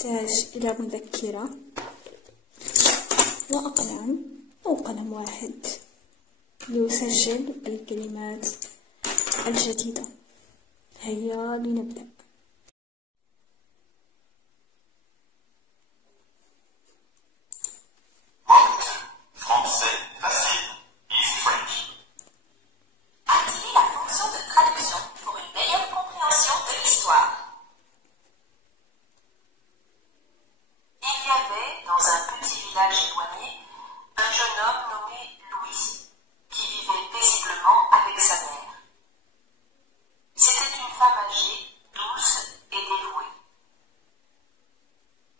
تحتاج إلى مذكرة وأقلام أو قلم واحد ليسجل الكلمات الجديدة. هيا لنبدأ. Français facile. Easy French. Activez la fonction de traduction pour une meilleure compréhension de l'histoire. Il y avait dans un petit village éloigné un jeune homme nommé Louis qui vivait paisiblement avec sa mère. C'était une femme âgée, douce et dévouée.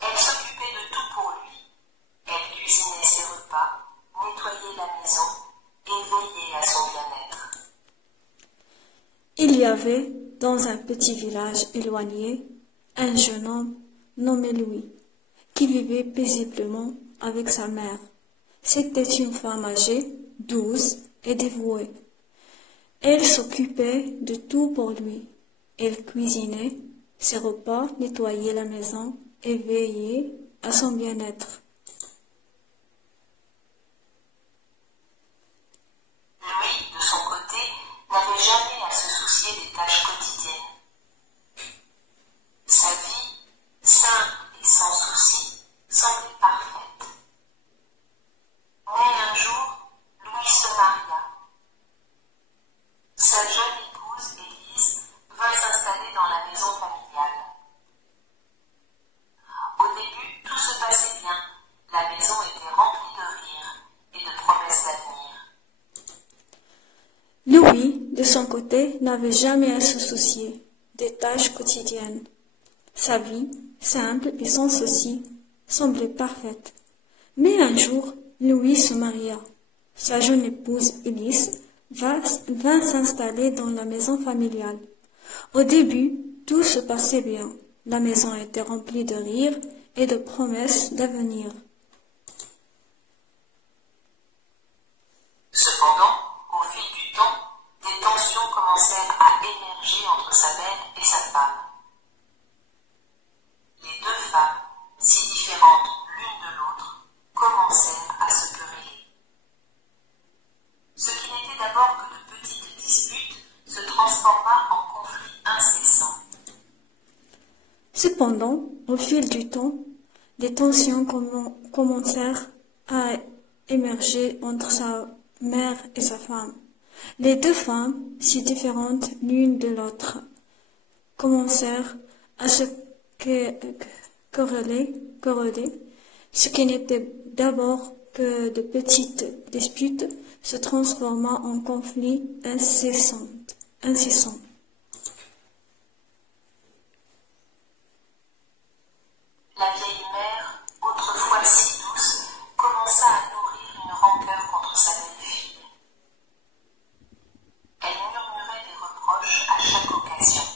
Elle s'occupait de tout pour lui. Elle cuisinait ses repas, nettoyait la maison et veillait à son bien-être. Il y avait dans un petit village éloigné un jeune homme nommé Louis qui vivait paisiblement avec sa mère. C'était une femme âgée, douce et dévouée. Elle s'occupait de tout pour lui. Elle cuisinait ses repas, nettoyait la maison et veillait à son bien-être. Louis, de son côté, n'avait jamais à se soucier des tâches quotidiennes. Sa vie, simple et sans souci, semblait parfaite. Mais un jour, Louis se maria. Sa jeune épouse, Élise, vint s'installer dans la maison familiale. Au début, tout se passait bien. La maison était remplie de rires et de promesses d'avenir. Louis, de son côté, n'avait jamais à se soucier des tâches quotidiennes. Sa vie, simple et sans souci, semblait parfaite. Mais un jour, Louis se maria. Sa jeune épouse, Élise, vint s'installer dans la maison familiale. Au début, tout se passait bien. La maison était remplie de rires et de promesses d'avenir. Cependant, au fil du temps, des tensions commencèrent à émerger entre sa mère et sa femme. Les deux femmes, si différentes l'une de l'autre, commencèrent à se quereller. Ce qui n'était d'abord que de petites disputes se transforma en conflits incessants. Cependant, au fil du temps, des tensions commencèrent à émerger entre sa mère et sa femme. Les deux femmes, si différentes l'une de l'autre, commencèrent à se quereller, ce qui n'était d'abord que de petites disputes se transforma en conflits incessants. La vieille mère, autrefois si douce, commença à nourrir une rancœur contre sa belle-fille. Elle murmurait des reproches à chaque occasion.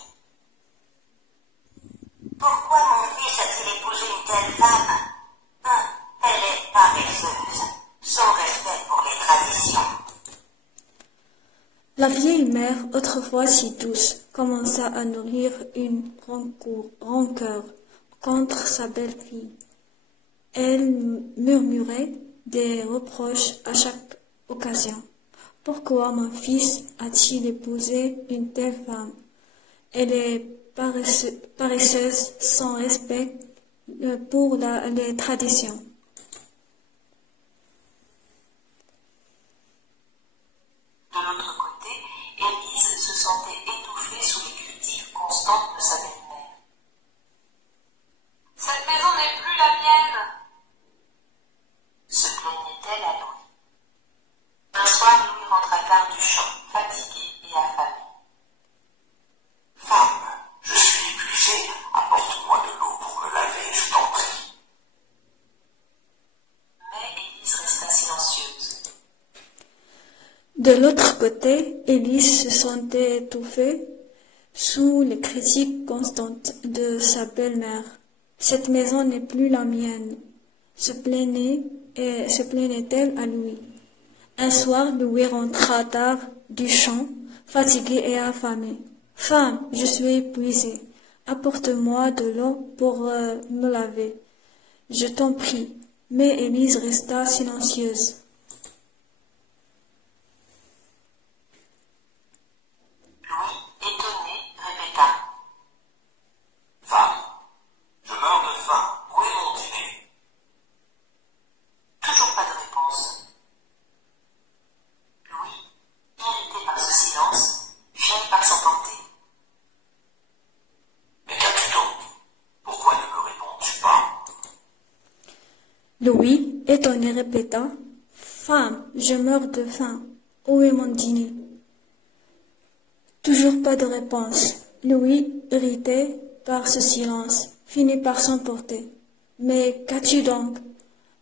Pourquoi mon fils a-t-il épousé une telle femme? Elle est paresseuse, sans respect pour les traditions. La vieille mère, autrefois si douce, commença à nourrir une rancœur contre sa belle-fille. Elle murmurait des reproches à chaque occasion. Pourquoi mon fils a-t-il épousé une telle femme? Elle est paresseuse, sans respect pour les traditions. De l'autre côté, Élise se sentait étouffée sous les critiques constantes de sa belle-mère. Cette maison n'est plus la mienne, se plaignait-elle à Louis. Un soir, Louis rentra tard du champ, fatigué et affamé. Femme, je suis épuisé. Apporte-moi de l'eau pour me laver, je t'en prie. Mais Élise resta silencieuse. De l'autre côté, Élise se sentait étouffée sous les critiques constantes de sa belle-mère. Cette maison n'est plus la mienne, se plaignait-elle à Louis. Un soir, Louis rentra tard du champ, fatigué et affamé. Femme, je suis épuisé. apporte-moi de l'eau pour me laver. Je t'en prie. Mais Élise resta silencieuse. Louis, étonné, répéta. Femme, je meurs de faim. Où est mon dîner? Toujours pas de réponse. Louis, irrité par ce silence, finit par s'emporter. Mais qu'as-tu donc? Pourquoi ne me réponds-tu pas? Louis, étonné, répéta. Femme, je meurs de faim. Où est mon dîner? Toujours pas de réponse. Louis, irrité par ce silence, finit par s'emporter. Mais qu'as-tu donc?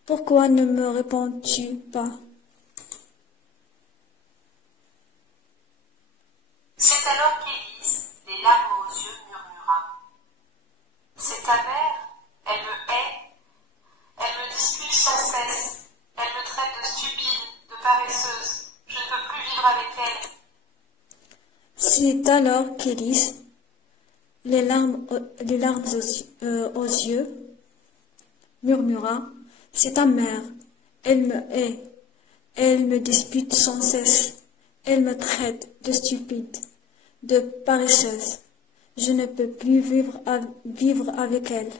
Pourquoi ne me réponds-tu pas? C'est alors qu'Élise, les larmes aux yeux, murmura. C'est ta mère, elle me hait, elle me dispute sans cesse, elle me traite de stupide, de paresseuse, je ne peux plus vivre avec elle. C'est alors qu'Élise, les larmes aux yeux, murmura, c'est ta mère, elle me hait, elle me dispute sans cesse, elle me traite de stupide, de paresseuse, je ne peux plus vivre avec elle.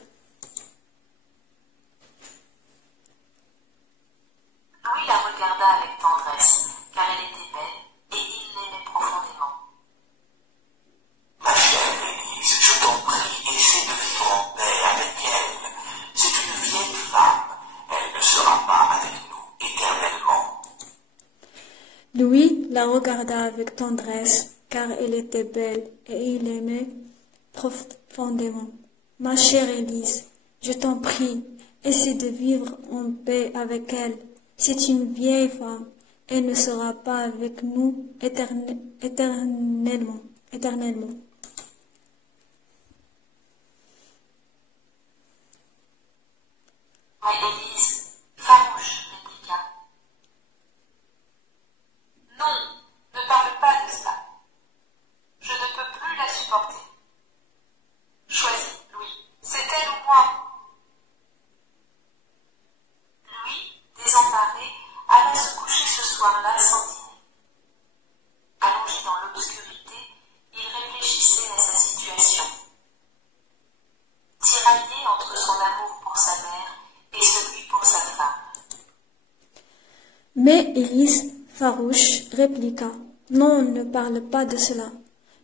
Louis la regarda avec tendresse, car elle était belle et il l'aimait profondément. Ma chère Élise, je t'en prie, essaie de vivre en paix avec elle. C'est une vieille femme. Elle ne sera pas avec nous éternellement. Louis la regarda avec tendresse, car elle était belle et il l'aimait profondément. Ma chère Élise, je t'en prie, essaie de vivre en paix avec elle. C'est une vieille femme, elle ne sera pas avec nous éternellement. Mais Élise, farouche, répliqua. Non, ne parle pas de cela. Je ne peux plus la supporter. Choisis, Louis, c'est elle ou moi. Louis, désemparé, alla se coucher ce soir-là sans dîner. Allongé dans l'obscurité, il réfléchissait à sa situation. Tiraillé entre son amour pour sa mère et celui pour sa femme. Mais Élise, farouche, répliqua. Non, ne parle pas de cela.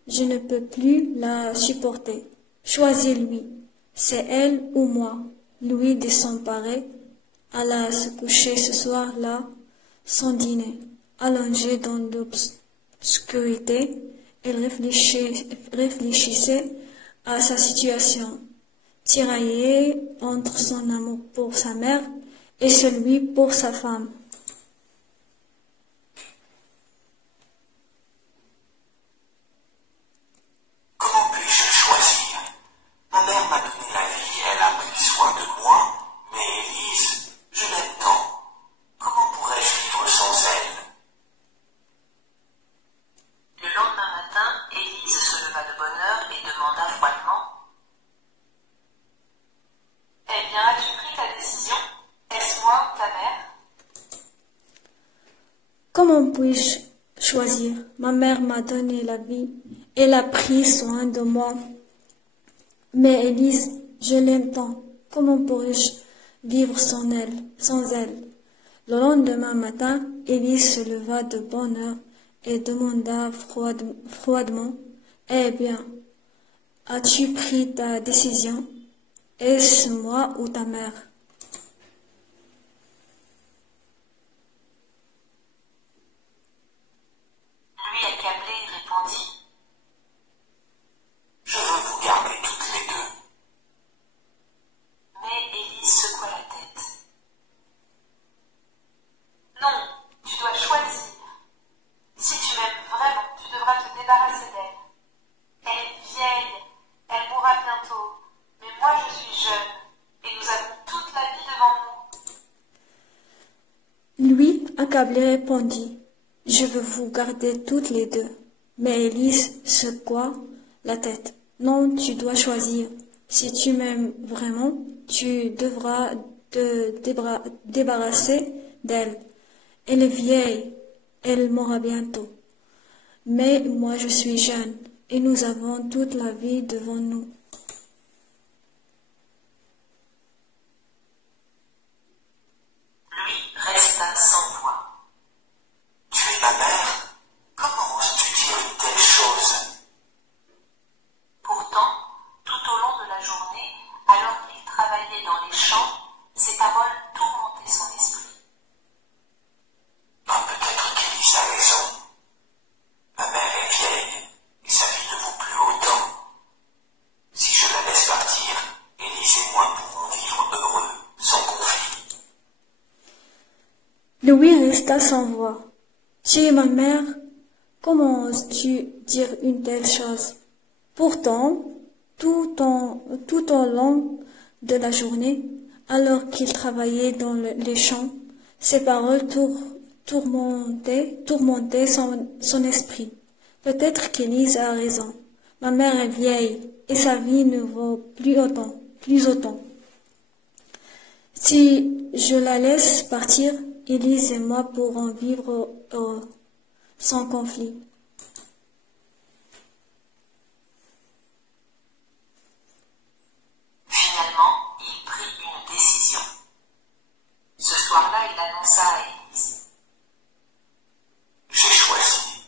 Je ne peux plus la supporter. Choisis-lui. C'est elle ou moi. Louis, désemparé, alla se coucher ce soir-là sans dîner. Allongé dans l'obscurité, il réfléchissait à sa situation, tiraillé entre son amour pour sa mère et celui pour sa femme. Comment puis-je choisir? Ma mère m'a donné la vie, elle a pris soin de moi, mais Élise, je l'aime tant. Comment pourrais-je vivre sans elle? Le lendemain matin, Élise se leva de bonne heure et demanda froidement. Eh bien, as-tu pris ta décision? Est-ce moi, ta mère? Comment puis-je choisir? Ma mère m'a donné la vie, elle a pris soin de moi. Mais Élise, je l'aime tant. Comment pourrais-je vivre sans elle? Le lendemain matin, Élise se leva de bonne heure et demanda froidement, eh bien, as-tu pris ta décision? Est-ce moi ou ta mère? Lui, accablé, répondit. Je veux vous garder toutes les deux. Mais Élise secoua la tête. Non, tu dois choisir. Si tu m'aimes vraiment, tu devras te débarrasser d'elle. Elle est vieille, elle mourra bientôt. Mais moi, je suis jeune, et nous avons toute la vie devant nous. Lui, accablé, répondit, je veux vous garder toutes les deux. Mais Élise secoua la tête. Non, tu dois choisir. Si tu m'aimes vraiment, tu devras te débarrasser d'elle. Elle est vieille, elle mourra bientôt. Mais moi je suis jeune et nous avons toute la vie devant nous. Lui resta sans voix. Tu es ma mère? Comment oses-tu dire une telle chose? Pourtant, tout au long de la journée, alors qu'il travaillait dans les champs, ces paroles tourmentaient son esprit. Peut-être qu'Élise a raison. Ma mère est vieille et sa vie ne vaut plus autant. Si je la laisse partir, Élise et moi pourrons vivre heureux, sans conflit. Louis resta sans voix. Tu es ma mère, comment oses-tu dire une telle chose? Pourtant, tout au long de la journée, alors qu'il travaillait dans les champs, ces paroles tourmentaient son esprit. Peut-être qu'Élise a raison. Ma mère est vieille et sa vie ne vaut plus autant. Si je la laisse partir, Élise et moi pourrons vivre sans conflit. Finalement, il prit une décision. Ce soir-là, il annonça à Élise. J'ai choisi.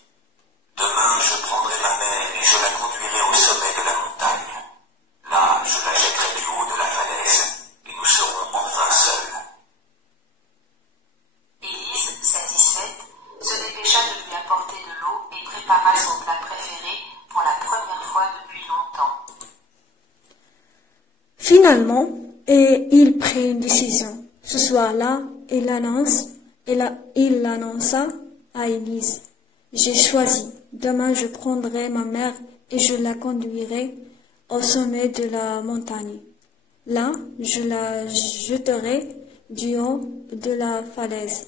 Demain, je prendrai ma mère et je la conduirai au sommet de la montagne. Là, je la jetterai du haut de la falaise et nous serons enfin seuls. Élise, satisfaite, se dépêcha de lui apporter de l'eau et prépara son plat préféré pour la première fois depuis longtemps. Finalement, il prit une décision. Ce soir-là, il annonça à Élise. J'ai choisi. Demain, je prendrai ma mère et je la conduirai au sommet de la montagne. Là, je la jetterai du haut de la falaise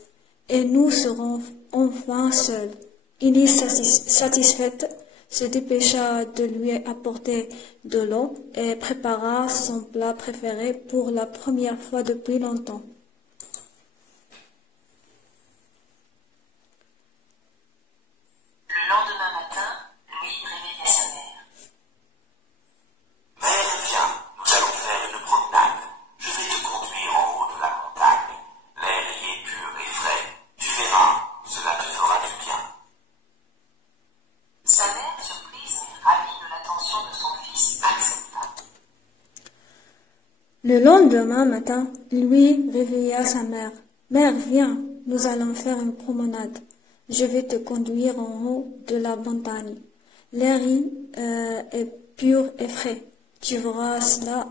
et nous serons enfin seuls. Élise, satisfaite, se dépêcha de lui apporter de l'eau et prépara son plat préféré pour la première fois depuis longtemps. Le lendemain matin, Louis réveilla sa mère. Mère, viens, nous allons faire une promenade. Je vais te conduire en haut de la montagne. L'air y est pur et frais. Tu verras, cela te fera du bien. Sa mère, surprise mais ravie de l'attention de son fils, accepta. Le lendemain matin, Louis réveilla sa mère. Mère, viens, nous allons faire une promenade. Je vais te conduire en haut de la montagne. L'air est pur et frais. Tu verras, cela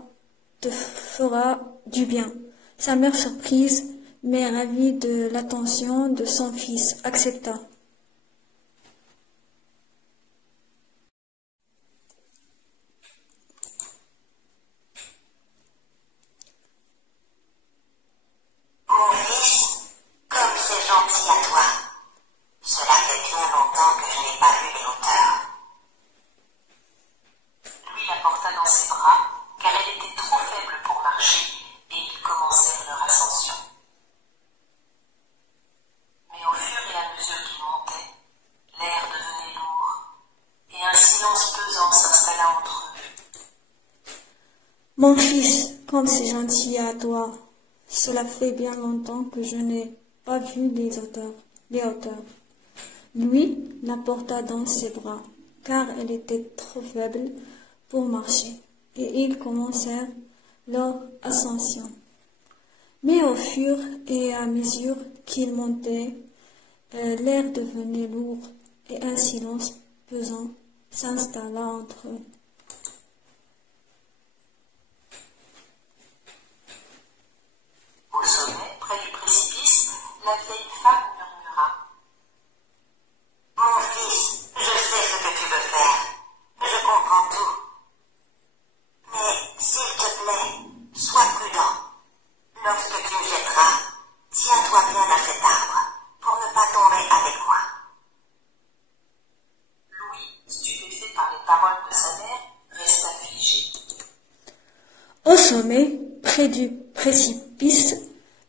te fera du bien. Sa mère, surprise, mais ravie de l'attention de son fils, accepta. Mon fils, comme c'est gentil à toi. Cela fait bien longtemps que je n'ai pas vu les hauteurs. Louis la porta dans ses bras, car elle était trop faible pour marcher, et ils commencèrent leur ascension. Mais au fur et à mesure qu'ils montaient, l'air devenait lourd, et un silence pesant s'installa entre eux. Mon fils, comme c'est gentil à toi. Cela fait bien longtemps que je n'ai pas vu les hauteurs. Louis la porta dans ses bras, car elle était trop faible pour marcher, et ils commencèrent leur ascension. Mais au fur et à mesure qu'ils montaient, l'air devenait lourd, et un silence pesant s'installa entre eux. Au sommet, près du précipice, la vieille femme murmura. Mon fils, je sais ce que tu veux faire. Je comprends tout. Mais, s'il te plaît, sois prudent. Lorsque tu me jetteras, tiens-toi bien à cet arbre, pour ne pas tomber avec moi. Louis, stupéfait par les paroles de sa mère, Au sommet, près du précipice,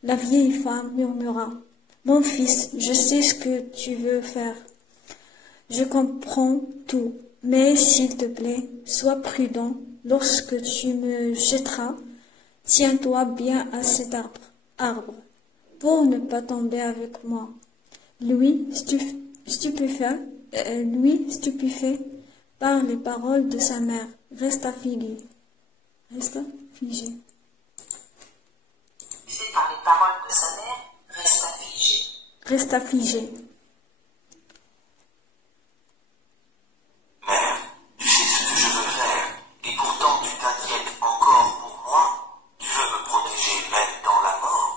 la vieille femme murmura: « Mon fils, je sais ce que tu veux faire. Je comprends tout, mais s'il te plaît, sois prudent. Lorsque tu me jetteras, tiens-toi bien à cet arbre, pour ne pas tomber avec moi. » Lui, stupéfait par les paroles de sa mère, resta figé. Fait par les paroles de sa mère, resta figé. Mère, tu sais ce que je veux faire, et pourtant tu t'inquiètes encore pour moi. Tu veux me protéger même dans la mort.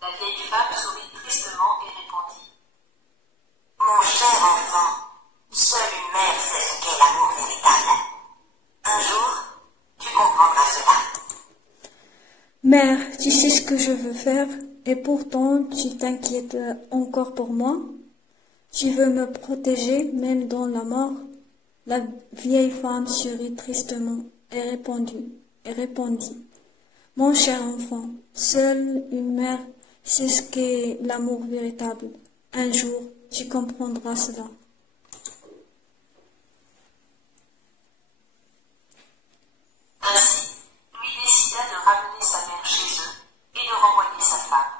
La vieille femme sourit tristement et répondit: Mon cher enfant, seule une mère sait ce qu'est l'amour véritable. Un jour, tu comprendras cela. Mère, tu sais ce que je veux faire, et pourtant tu t'inquiètes encore pour moi? Tu veux me protéger même dans la mort? La vieille femme sourit tristement et répondit: Mon cher enfant, seule une mère sait ce qu'est l'amour véritable. Un jour, tu comprendras cela. Ainsi, Louis décida de ramener sa mère chez eux et de renvoyer sa femme.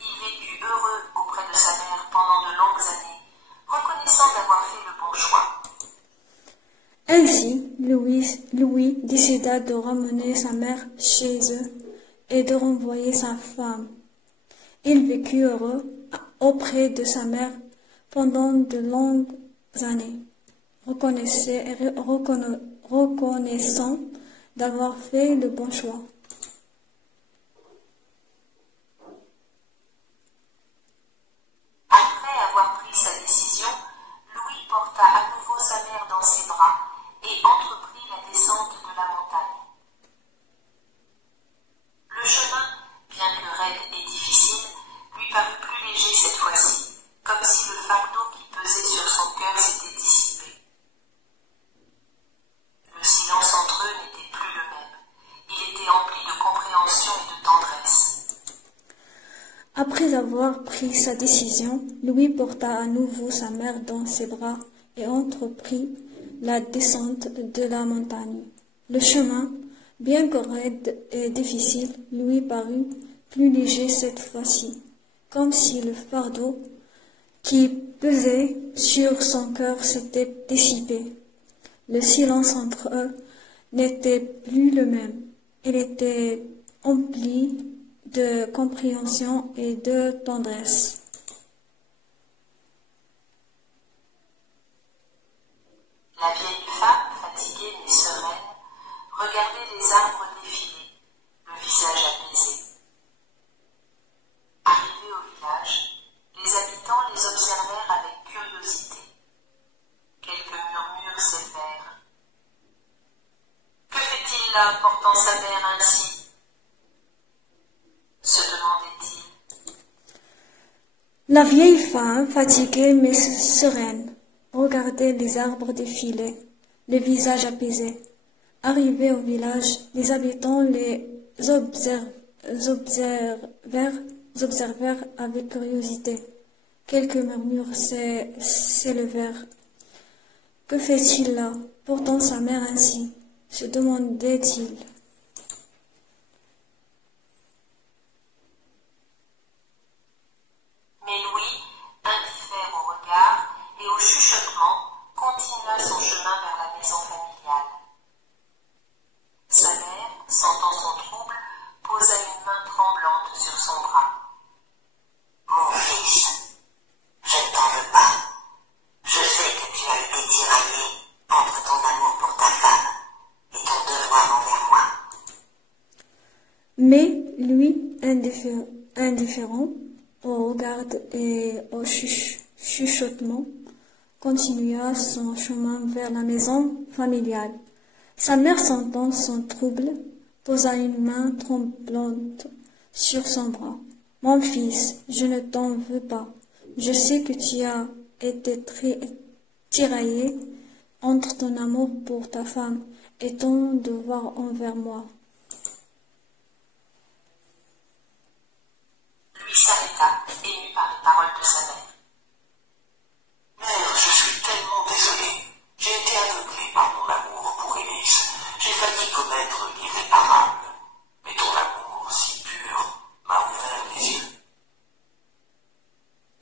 Il vécut heureux auprès de sa mère pendant de longues années, reconnaissant d'avoir fait le bon choix. Ainsi, Louis décida de ramener sa mère chez eux et de renvoyer sa femme. Il vécut heureux auprès de sa mère pendant de longues années, reconnaissant d'avoir fait le bon choix. Après avoir pris sa décision, Louis porta à nouveau sa mère dans ses bras et entreprit la descente de la montagne. Le chemin, bien que raide et difficile, lui parut plus léger cette fois-ci, comme si le fardeau qui pesait sur son cœur s'était dissipé. Le silence entre eux n'était plus le même. Il était empli de compréhension et de tendresse. Après avoir pris sa décision, Louis porta à nouveau sa mère dans ses bras et entreprit la descente de la montagne. Le chemin, bien que raide et difficile, lui parut plus léger cette fois-ci, comme si le fardeau qui pesait sur son cœur s'était dissipé. Le silence entre eux n'était plus le même. Il était empli de compréhension et de tendresse. La vieille femme, fatiguée mais sereine, regardait les arbres défiler, le visage apaisé. Arrivés au village, les habitants les observèrent avec curiosité. Quelques murmures s'élevèrent. Que fait-il là, portant sa mère ainsi? Se demandait-il. La vieille femme, fatiguée mais sereine, regardait les arbres défiler, le visage apaisé. Arrivés au village, les habitants les observèrent avec curiosité. Quelques murmures s'élevèrent. Que fait-il là, portant sa mère ainsi? Se demandait-il. Mais Louis, indifférent au regard et au chuchotement, continua son chemin vers la maison familiale. Sa mère, sentant son trouble, posa une main tremblante sur son bras. Mon fils, je ne t'en veux pas. Je sais que tu as été tiraillé entre ton amour pour ta femme et ton devoir envers moi. Mais lui, indifférent au regard et au chuchotement, continua son chemin vers la maison familiale. Sa mère, sentant son trouble, posa une main tremblante sur son bras. « Mon fils, je ne t'en veux pas. Je sais que tu as été tiraillé entre ton amour pour ta femme est ton devoir envers moi. Louis s'arrêta, ému par les paroles de sa mère. Mère, je suis tellement désolé. J'ai été aveuglé par mon amour pour Élise. J'ai failli commettre l'irréparable. Mais ton amour, si pur, m'a ouvert les yeux.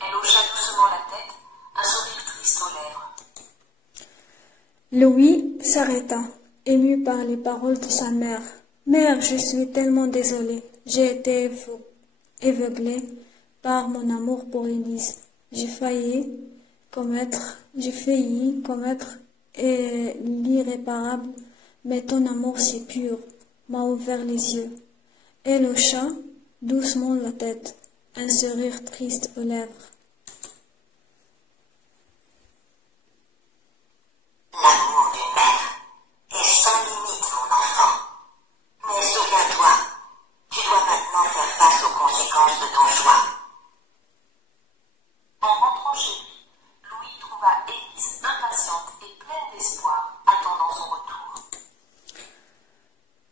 Elle hocha doucement la tête, un sourire triste aux lèvres. Louis s'arrêta, ému par les paroles de sa mère. Mère, je suis tellement désolé. J'ai été aveuglé par mon amour pour Élise. J'ai failli commettre l'irréparable, mais ton amour si pur m'a ouvert les yeux. Elle hocha doucement la tête, un sourire triste aux lèvres. L'amour d'une mère est sans limite, mon enfant. Mais souviens-toi, tu dois maintenant faire face aux conséquences de ton choix. En rentrant chez lui, Louis trouva Élise impatiente et pleine d'espoir, attendant son retour.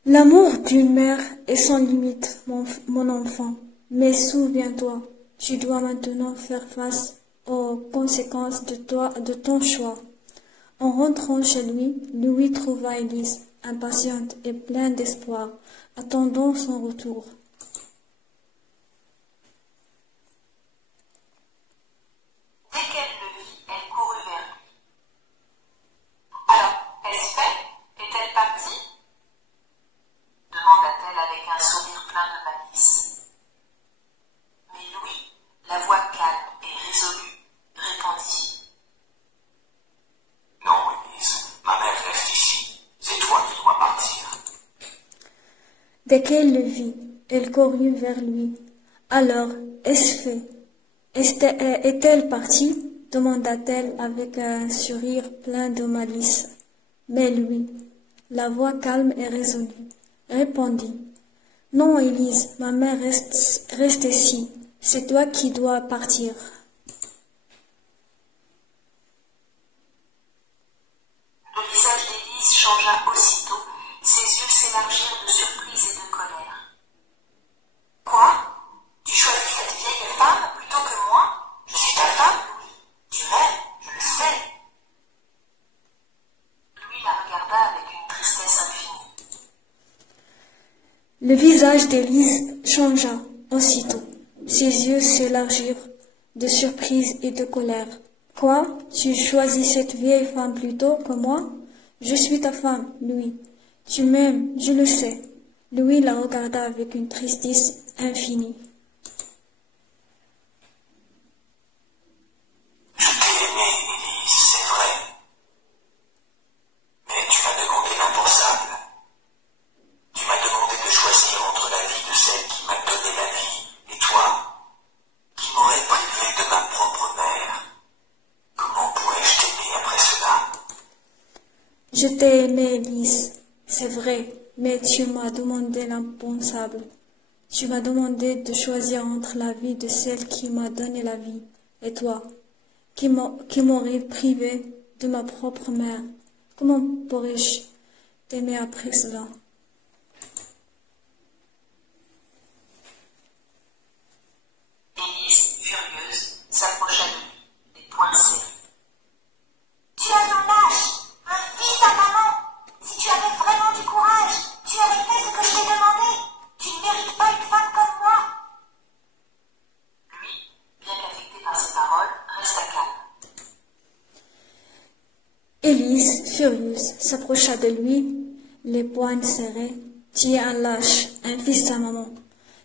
L'amour d'une mère est sans limite, mon enfant. Mais souviens-toi, tu dois maintenant faire face aux conséquences de ton choix. En rentrant chez lui, Louis trouva Élise, impatiente et pleine d'espoir, attendant son retour. Dès qu'elle le vit, elle courut vers lui. Alors, est-ce fait? Est-elle partie? Demanda-t-elle avec un sourire plein de malice. Mais Louis, la voix calme et résolue, répondit. Non, Élise, ma mère reste ici. C'est toi qui dois partir. Dès qu'elle le vit, elle courut vers lui. Alors, est-ce fait? Est-elle partie? Demanda-t-elle avec un sourire plein de malice. Mais lui, la voix calme et résolue, répondit. Non, Élise, ma mère reste ici. C'est toi qui dois partir. Le visage d'Élise changea aussitôt, ses yeux s'élargirent de surprise et de colère. Quoi? Tu choisis cette vieille femme plutôt que moi? Je suis ta femme, Louis. Tu m'aimes, je le sais. Louis la regarda avec une tristesse infinie. Le visage d'Élise changea aussitôt. Ses yeux s'élargirent de surprise et de colère. Quoi? Tu choisis cette vieille femme plutôt que moi? Je suis ta femme, Louis. Tu m'aimes, je le sais. Louis la regarda avec une tristesse infinie. Je t'ai aimé, Élise, c'est vrai. Mais tu m'as demandé l'impensable. Tu m'as demandé de choisir entre la vie de celle qui m'a donné la vie et toi, qui m'aurais privé de ma propre mère. Comment pourrais-je t'aimer après cela? Je t'ai aimé, Élise, c'est vrai, mais tu m'as demandé l'impensable. Tu m'as demandé de choisir entre la vie de celle qui m'a donné la vie et toi, qui m'aurait privé de ma propre mère. Comment pourrais-je t'aimer après cela? Élise, furieuse, s'approcha de lui, les poings serrés. Tu as un lâche, un fils à maman. Si tu avais vraiment du courage, tu aurais fait ce que je t'ai demandé. Tu ne mérites pas une femme comme moi. Lui, bien qu'affecté par ces paroles, resta calme. Élise, furieuse, s'approcha de lui, les poings serrés. Tu es un lâche, un fils à maman.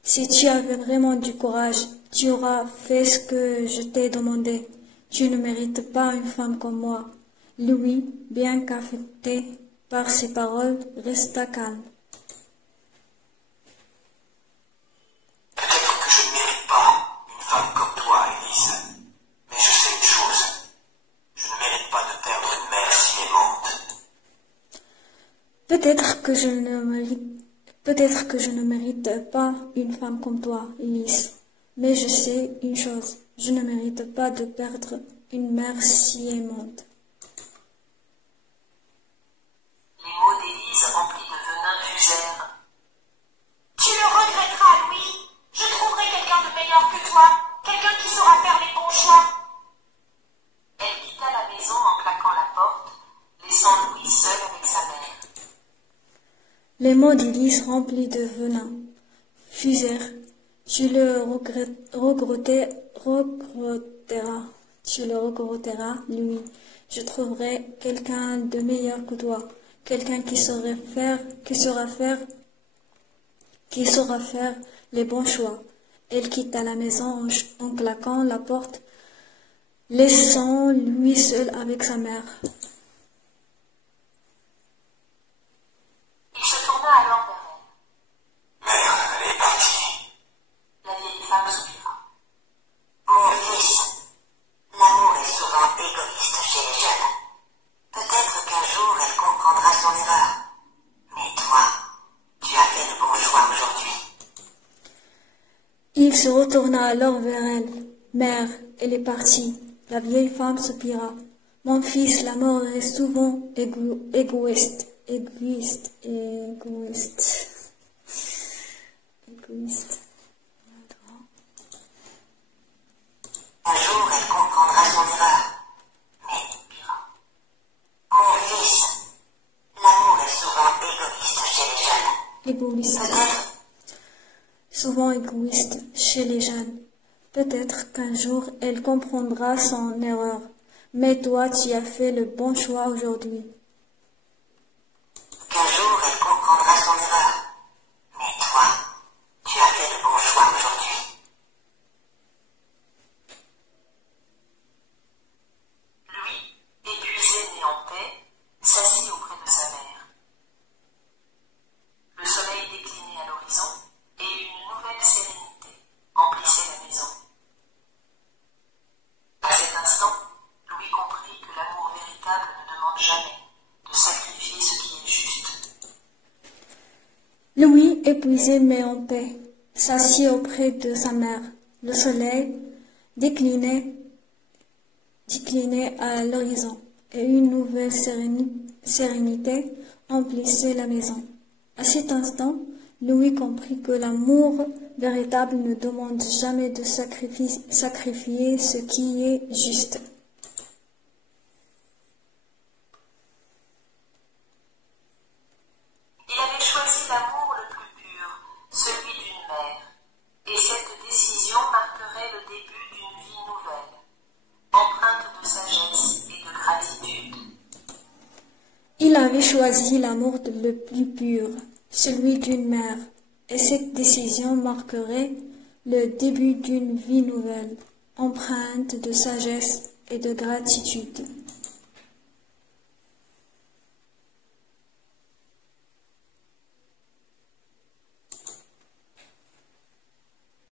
Si tu avais vraiment du courage, tu auras fait ce que je t'ai demandé. Tu ne mérites pas une femme comme moi. Louis, bien qu'affecté par ces paroles, resta calme. Peut-être que je ne mérite pas une femme comme toi, Élise. Mais je sais une chose. Je ne mérite pas de perdre une mère si aimante. Peut-être que je ne mérite pas une femme comme toi, Élise. Mais je sais une chose. Je ne mérite pas de perdre une mère si aimante. Les mots d'Élise Les mots d'Ulysse remplis de venin fusèrent. Tu le regretteras, lui. Je trouverai quelqu'un de meilleur que toi, quelqu'un qui saura faire les bons choix. Elle quitta la maison en claquant la porte, laissant lui seul avec sa mère. Il se tourna alors vers elle. Mère, elle est partie. La vieille femme soupira. Mon fils, l'amour est souvent égoïste chez les jeunes. Peut-être qu'un jour elle comprendra son erreur. Mais toi, tu as fait de bons choix aujourd'hui. Il se retourna alors vers elle. Mère, elle est partie. La vieille femme soupira. Mon fils, l'amour est souvent égoïste. Un jour elle comprendra son erreur. Mais mon fils, l'amour est souvent égoïste chez les jeunes. Souvent égoïste chez les jeunes. Peut-être qu'un jour elle comprendra son erreur. Mais toi, tu as fait le bon choix aujourd'hui. Qu'un jour elle comprendra son erreur. Mais toi, tu as fait le bon choix aujourd'hui. Lui, épuisé mais en paix, s'assit auprès de sa mère. Le soleil déclinait à l'horizon et une nouvelle sérénité emplissait la maison. À cet instant, Louis comprit que l'amour véritable ne demande jamais de sacrifier ce qui est juste. Louis, épuisé mais en paix, s'assit auprès de sa mère. Le soleil déclinait à l'horizon et une nouvelle sérénité emplissait la maison. À cet instant, Louis comprit que l'amour véritable ne demande jamais de sacrifier ce qui est juste. Il avait choisi l'amour le plus pur, celui d'une mère, et cette décision marquerait le début d'une vie nouvelle, empreinte de sagesse et de gratitude. Il avait choisi l'amour le plus pur, celui d'une mère, et cette décision marquerait le début d'une vie nouvelle, empreinte de sagesse et de gratitude.